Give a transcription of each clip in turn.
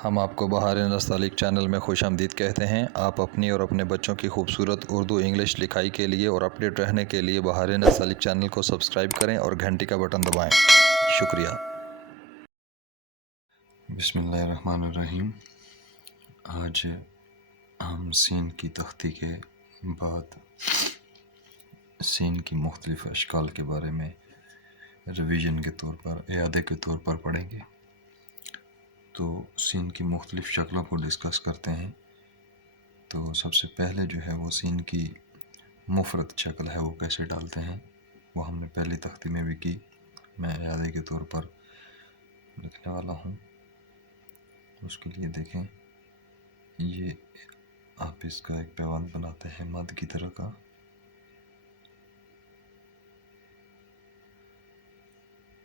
ہم آپ کو بہار نستعلیق چینل میں خوش آمدید کہتے ہیں۔ آپ اپنی اور اپنے بچوں کی خوبصورت اردو انگلش لکھائی کے لیے اور اپڈیٹ رہنے کے لیے بہار نستعلیق چینل کو سبسکرائب کریں اور گھنٹی کا بٹن دبائیں۔ شکریہ۔ بسم اللہ الرحمن الرحیم۔ آج ہم سین کی تختی کے بعد سین کی مختلف اشکال کے بارے میں ریویژن کے طور پر، اعادے کے طور پر پڑھیں گے۔ تو سین کی مختلف شکلوں کو ڈسکس کرتے ہیں۔ تو سب سے پہلے جو ہے وہ سین کی مفرد شکل ہے، وہ کیسے ڈالتے ہیں، وہ ہم نے پہلی تختی میں بھی کی۔ میں اعادے کے طور پر لکھنے والا ہوں۔ اس کے لیے دیکھیں، یہ آپ اس کا ایک پیوند بناتے ہیں مد کی طرح کا،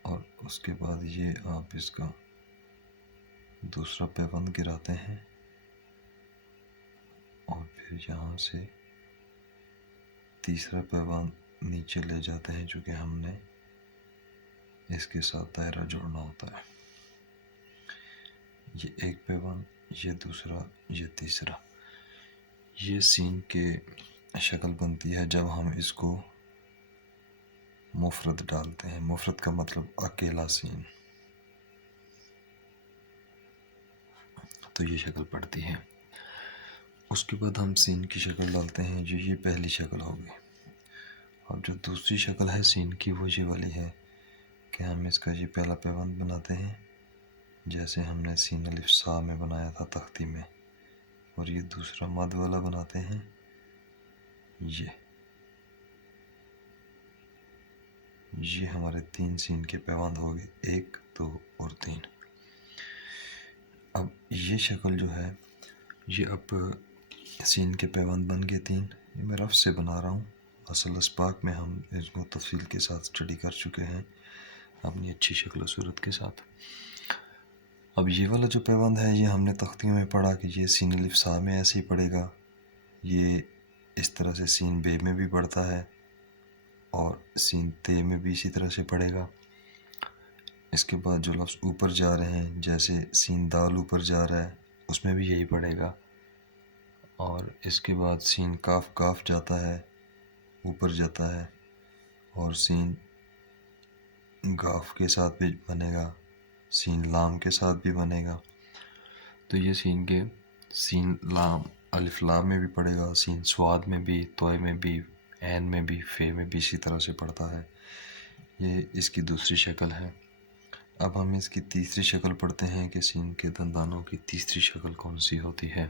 اور اس کے بعد یہ آپ اس کا دوسرا پیوند گراتے ہیں، اور پھر یہاں سے تیسرا پیوند نیچے لے جاتے ہیں، چونکہ ہم نے اس کے ساتھ دائرہ جوڑنا ہوتا ہے۔ یہ ایک پیوند، یہ دوسرا، یہ تیسرا۔ یہ سین کے شکل بنتی ہے جب ہم اس کو مفرد ڈالتے ہیں۔ مفرد کا مطلب اکیلا سین، تو یہ شکل پڑتی ہے۔ اس کے بعد ہم سین کی شکل ڈالتے ہیں، جو یہ پہلی شکل ہوگی۔ اور جو دوسری شکل ہے سین کی، وہ یہ والی ہے کہ ہم اس کا یہ پہلا پیوند بناتے ہیں، جیسے ہم نے سین الف سا میں بنایا تھا تختی میں، اور یہ دوسرا مد والا بناتے ہیں، یہ ہمارے 3 سین کے پیوند ہو گئے، 1 2 اور 3۔ اب یہ شکل جو ہے، یہ اب سین کے پیوند بن گئے 3۔ یہ میں رف سے بنا رہا ہوں، اصل اسپاک میں ہم اس کو تفصیل کے ساتھ اسٹڈی کر چکے ہیں اپنی اچھی شکل و صورت کے ساتھ۔ اب یہ والا جو پیوند ہے، یہ ہم نے تختیوں میں پڑھا کہ یہ سین الف سا میں ایسے ہی پڑے گا، یہ اس طرح سے سین بے میں بھی پڑھتا ہے، اور سین تے میں بھی اسی طرح سے پڑھے گا۔ اس کے بعد جو لفظ اوپر جا رہے ہیں، جیسے سین دال اوپر جا رہا ہے، اس میں بھی یہی پڑھے گا۔ اور اس کے بعد سین کاف کاف جاتا ہے، اوپر جاتا ہے، اور سین گاف کے ساتھ بھی بنے گا، سین لام کے ساتھ بھی بنے گا۔ تو یہ سین کے سین لام الف لام میں بھی پڑھے گا، سین سواد میں بھی، توئے میں بھی، عین میں بھی، فے میں بھی اسی طرح سے پڑھتا ہے۔ یہ اس کی دوسری شکل ہے۔ اب ہم اس کی تیسری شکل پڑھتے ہیں کہ سین کے دندانوں کی تیسری شکل کون سی ہوتی ہے۔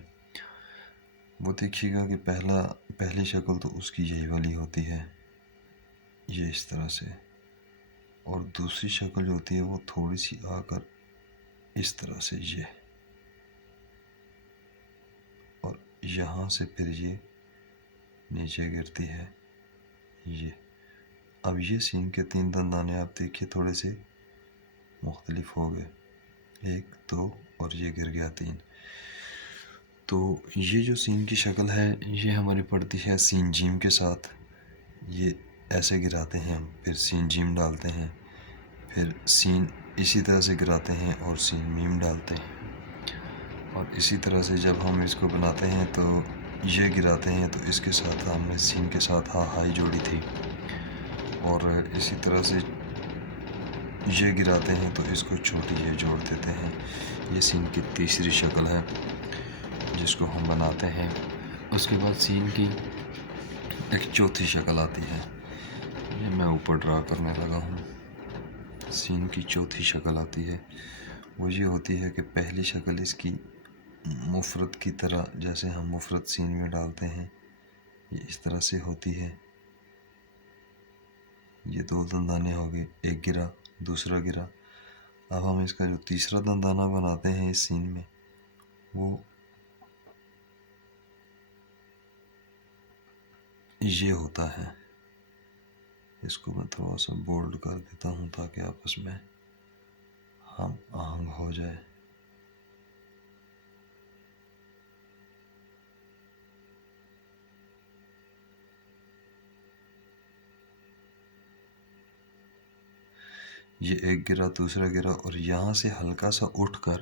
وہ دیکھیے گا کہ پہلی شکل تو اس کی یہی والی ہوتی ہے، یہ اس طرح سے، اور دوسری شکل جو ہوتی ہے وہ تھوڑی سی آ کر اس طرح سے، یہ، اور یہاں سے پھر یہ نیچے گرتی ہے، یہ۔ اب یہ سین کے 3 دندانے آپ دیکھیے تھوڑے سے مختلف ہو گئے، 1 2 اور یہ گر گیا 3۔ تو یہ جو سین کی شکل ہے، یہ ہماری پڑتی ہے سین جیم کے ساتھ۔ یہ ایسے گراتے ہیں ہم، پھر سین جیم ڈالتے ہیں، پھر سین اسی طرح سے گراتے ہیں اور سین میم ڈالتے ہیں، اور اسی طرح سے جب ہم اس کو بناتے ہیں تو یہ گراتے ہیں، تو اس کے ساتھ ہم نے سین کے ساتھ ہائی جوڑی تھی، اور اسی طرح سے یہ گراتے ہیں تو اس کو چھوٹی یہ جوڑ دیتے ہیں۔ یہ سین کی تیسری شکل ہے جس کو ہم بناتے ہیں۔ اس کے بعد سین کی ایک چوتھی شکل آتی ہے، یہ میں اوپر ڈرا کرنے لگا ہوں۔ سین کی چوتھی شکل آتی ہے، وہ یہ ہوتی ہے کہ پہلی شکل اس کی مفرد کی طرح، جیسے ہم مفرد سین میں ڈالتے ہیں، یہ اس طرح سے ہوتی ہے۔ یہ 2 دندانے ہو گئے، ایک گرا، دوسرا گرا۔ اب ہم اس کا جو تیسرا دندانہ بناتے ہیں اس سین میں، وہ یہ ہوتا ہے۔ اس کو میں تھوڑا سا بولڈ کر دیتا ہوں تاکہ آپس میں ہم آہنگ ہو جائے۔ یہ ایک گرا، دوسرا گرا، اور یہاں سے ہلکا سا اٹھ کر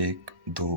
1 2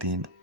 3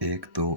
1 2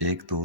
1 2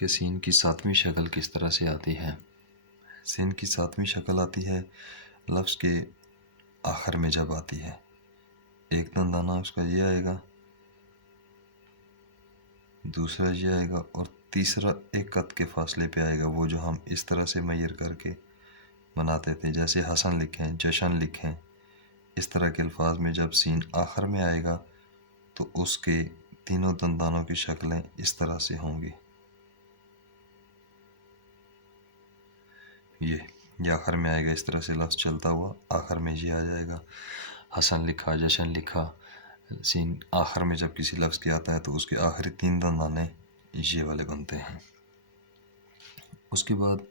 کہ سین کی ساتویں شکل کس طرح سے آتی ہے۔ سین کی ساتویں شکل آتی ہے لفظ کے آخر میں جب آتی ہے، ایک دندانہ اس کا یہ آئے گا، دوسرا یہ آئے گا، اور تیسرا ایک قط کے فاصلے پہ آئے گا، وہ جو ہم اس طرح سے میئر کر کے بناتے تھے، جیسے حسن لکھیں، جشن لکھیں، اس طرح کے الفاظ میں جب سین آخر میں آئے گا تو اس کے تینوں دندانوں کی شکلیں اس طرح سے ہوں گی۔ یہ آخر میں آئے گا، اس طرح سے لفظ چلتا ہوا آخر میں یہ آ جائے گا، حسن لکھا، جشن لکھا۔ سین آخر میں جب کسی لفظ کے آتا ہے تو اس کے آخری تین دندانے یہ والے بنتے ہیں۔ اس کے بعد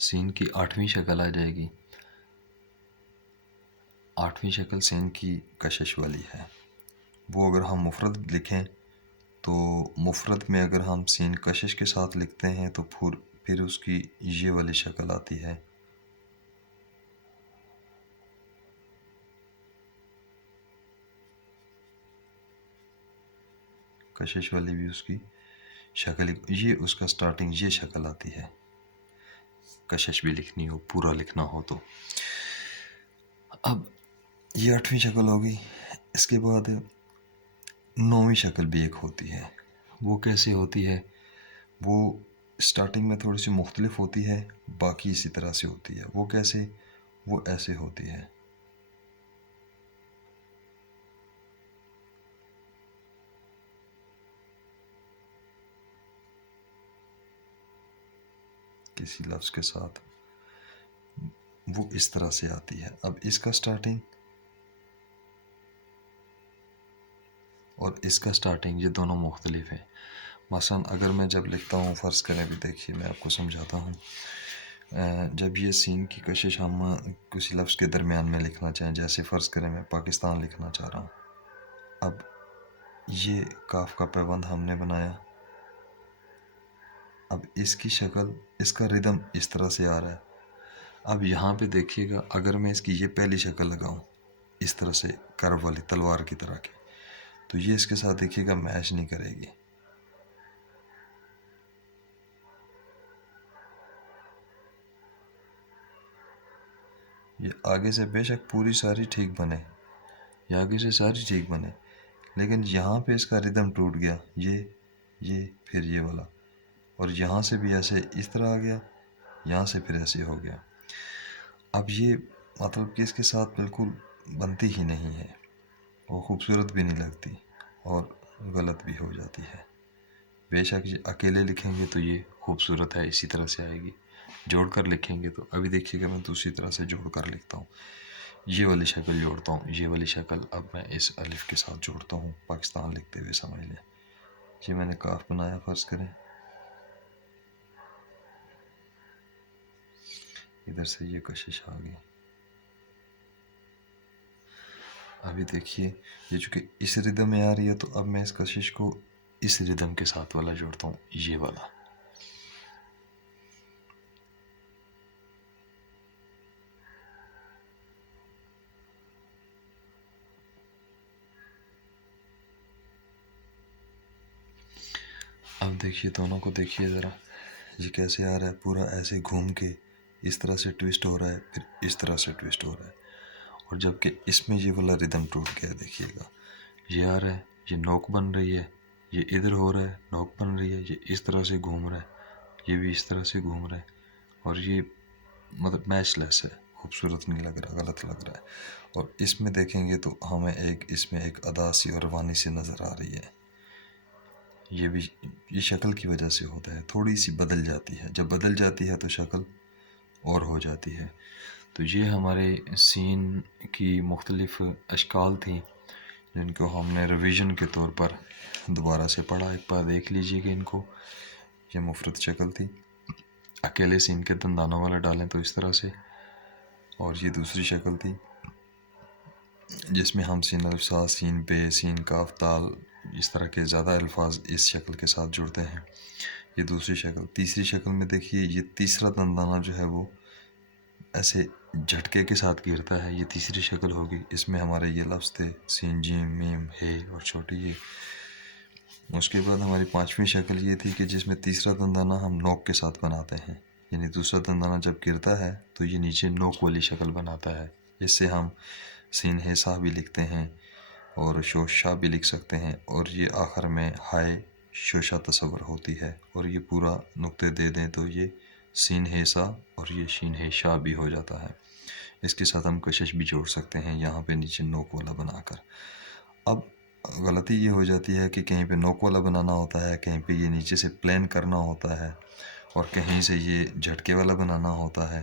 سین کی آٹھویں شکل آ جائے گی۔ آٹھویں شکل سین کی کشش والی ہے، وہ اگر ہم مفرد لکھیں تو مفرد میں اگر ہم سین کشش کے ساتھ لکھتے ہیں تو پھر اس کی یہ والی شکل آتی ہے، کشش والی بھی اس کی شکل، یہ اس کا سٹارٹنگ یہ شکل آتی ہے، کشش بھی لکھنی ہو، پورا لکھنا ہو تو۔ اب یہ آٹھویں شکل ہوگی۔ اس کے بعد نویں شکل بھی ایک ہوتی ہے، وہ کیسے ہوتی ہے؟ وہ سٹارٹنگ میں تھوڑی سی مختلف ہوتی ہے، باقی اسی طرح سے ہوتی ہے۔ وہ کیسے؟ وہ ایسے ہوتی ہے، کسی لفظ کے ساتھ وہ اس طرح سے آتی ہے۔ اب اس کا سٹارٹنگ اور اس کا سٹارٹنگ یہ دونوں مختلف ہیں۔ مثلا اگر میں جب لکھتا ہوں، فرض کریں، بھی دیکھیے میں آپ کو سمجھاتا ہوں، جب یہ سین کی کشش ہم کسی لفظ کے درمیان میں لکھنا چاہیں، جیسے فرض کریں میں پاکستان لکھنا چاہ رہا ہوں، اب یہ کاف کا پیوند ہم نے بنایا، اب اس کی شکل، اس کا ردم اس طرح سے آ رہا ہے۔ اب یہاں پہ دیکھیے گا، اگر میں اس کی یہ پہلی شکل لگاؤں اس طرح سے کرو والی تلوار کی طرح کی، تو یہ اس کے ساتھ دیکھیے گا میچ نہیں کرے گی۔ یہ آگے سے بے شک پوری ساری ٹھیک بنے، یہ آگے سے ساری ٹھیک بنے، لیکن یہاں پہ اس کا ردم ٹوٹ گیا، یہ پھر یہ والا، اور یہاں سے بھی ایسے اس طرح آ گیا، یہاں سے پھر ایسے ہو گیا۔ اب یہ مطلب کہ اس کے ساتھ بالکل بنتی ہی نہیں ہے، وہ خوبصورت بھی نہیں لگتی اور غلط بھی ہو جاتی ہے۔ بے شک یہ اکیلے لکھیں گے تو یہ خوبصورت ہے، اسی طرح سے آئے گی، جوڑ کر لکھیں گے تو ابھی دیکھیے گا میں دوسری طرح سے جوڑ کر لکھتا ہوں، یہ والی شکل جوڑتا ہوں، یہ والی شکل اب میں اس الف کے ساتھ جوڑتا ہوں، پاکستان لکھتے ہوئے سمجھ لیں۔ یہ میں نے کاف بنایا، فرض کریں، ادھر سے یہ کشش آ گئی۔ ابھی دیکھیے یہ چونکہ اس ردم میں آ رہی ہے تو اب میں اس کشش کو اس ردم کے ساتھ والا جوڑتا ہوں، یہ والا۔ اب دیکھیے دونوں کو دیکھیے ذرا، یہ کیسے آ رہا ہے، پورا ایسے گھوم کے اس طرح سے ٹویسٹ ہو رہا ہے، پھر اس طرح سے ٹویسٹ ہو رہا ہے، اور جب کہ اس میں یہ والا ردم ٹوٹ گیا، دیکھیے گا یہ آ رہا ہے، یہ نوک بن رہی ہے، یہ ادھر ہو رہا ہے، نوک بن رہی ہے، یہ اس طرح سے گھوم رہا ہے، یہ بھی اس طرح سے گھوم رہا ہے، اور یہ مطلب میچ لیس ہے، خوبصورت نہیں لگ رہا، غلط لگ رہا ہے۔ اور اس میں دیکھیں گے تو ہمیں اس میں ایک ادا سی اور روانی سی نظر آ رہی ہے، یہ بھی یہ شکل کی وجہ سے ہوتا ہے، تھوڑی سی بدل جاتی ہے، جب بدل جاتی ہے تو شکل اور ہو جاتی ہے۔ تو یہ ہمارے سین کی مختلف اشکال تھیں جن کو ہم نے ریویژن کے طور پر دوبارہ سے پڑھا، ایک بار دیکھ لیجئے کہ ان کو، یہ مفرد شکل تھی، اکیلے سین کے دندانوں والا ڈالیں تو اس طرح سے، اور یہ دوسری شکل تھی جس میں ہم سین الفاظ، سین پہ، سین کاف تال، اس طرح کے زیادہ الفاظ اس شکل کے ساتھ جڑتے ہیں، یہ دوسری شکل۔ تیسری شکل میں دیکھیے یہ تیسرا دندانہ جو ہے وہ ایسے جھٹکے کے ساتھ گرتا ہے، یہ تیسری شکل ہوگی۔ اس میں ہمارے یہ لفظ تھے سین، جیم، میم، ہے اور چھوٹی یہ، اس کے بعد ہماری پانچویں شکل یہ تھی کہ جس میں تیسرا دندانہ ہم نوک کے ساتھ بناتے ہیں، یعنی دوسرا دندانہ جب گرتا ہے تو یہ نیچے نوک والی شکل بناتا ہے۔ اس سے ہم سین ہے سا بھی لکھتے ہیں اور شوشا بھی لکھ سکتے ہیں، اور یہ آخر میں ہائے شوشا تصور ہوتی ہے، اور یہ پورا نقطے دے دیں تو یہ سین ہے سا اور یہ شین ہے شا بھی ہو جاتا ہے۔ اس کے ساتھ ہم کشش بھی جوڑ سکتے ہیں یہاں پہ نیچے نوک والا بنا کر۔ اب غلطی یہ ہو جاتی ہے کہ کہیں پہ نوک والا بنانا ہوتا ہے، کہیں پہ یہ نیچے سے پلین کرنا ہوتا ہے، اور کہیں سے یہ جھٹکے والا بنانا ہوتا ہے،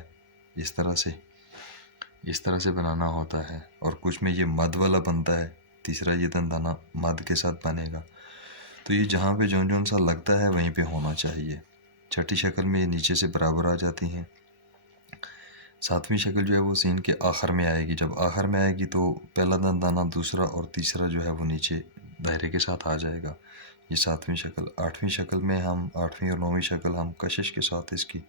اس طرح سے بنانا ہوتا ہے، اور کچھ میں یہ مد والا بنتا ہے، تیسرا یہ دندانہ مد کے ساتھ بنے گا۔ تو یہ جہاں پہ جون جون سا لگتا ہے وہیں پہ ہونا چاہیے۔ چھٹی شکل میں یہ نیچے سے برابر آ جاتی ہیں۔ ساتویں شکل جو ہے وہ سین کے آخر میں آئے گی، جب آخر میں آئے گی تو پہلا دندانہ دوسرا اور تیسرا جو ہے وہ نیچے دائرے کے ساتھ آ جائے گا، یہ ساتویں شکل۔ آٹھویں شکل میں ہم آٹھویں اور نویں شکل ہم کشش کے ساتھ اس کی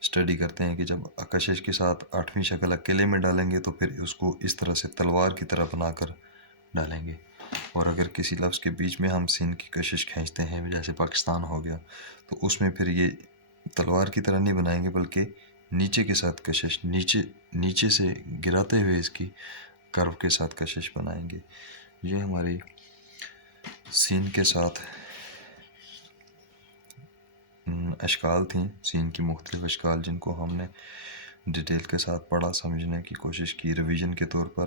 اسٹڈی کرتے ہیں کہ جب کشش کے ساتھ آٹھویں شکل اکیلے میں ڈالیں گے تو پھر اس کو اس طرح سے تلوار کی طرح بنا کر ڈالیں گے، اور اگر کسی لفظ کے بیچ میں ہم سین کی کشش کھینچتے ہیں جیسے پاکستان ہو گیا تو اس میں پھر یہ تلوار کی طرح نہیں بنائیں گے بلکہ نیچے کے ساتھ کشش، نیچے سے گراتے ہوئے اس کی کرو کے ساتھ کشش بنائیں گے۔ یہ ہماری سین کے ساتھ اشکال تھیں، سین کی مختلف اشکال جن کو ہم نے ڈیٹیل کے ساتھ پڑھا، سمجھنے کی کوشش کی ریویژن کے طور پر۔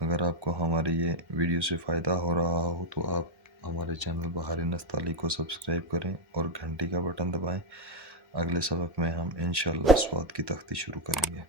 اگر آپ کو ہماری یہ ویڈیو سے فائدہ ہو رہا ہو تو آپ ہمارے چینل بہار نستعلیق کو سبسکرائب کریں اور گھنٹی کا بٹن دبائیں۔ اگلے سبق میں ہم انشاءاللہ سوات کی تختی شروع کریں گے۔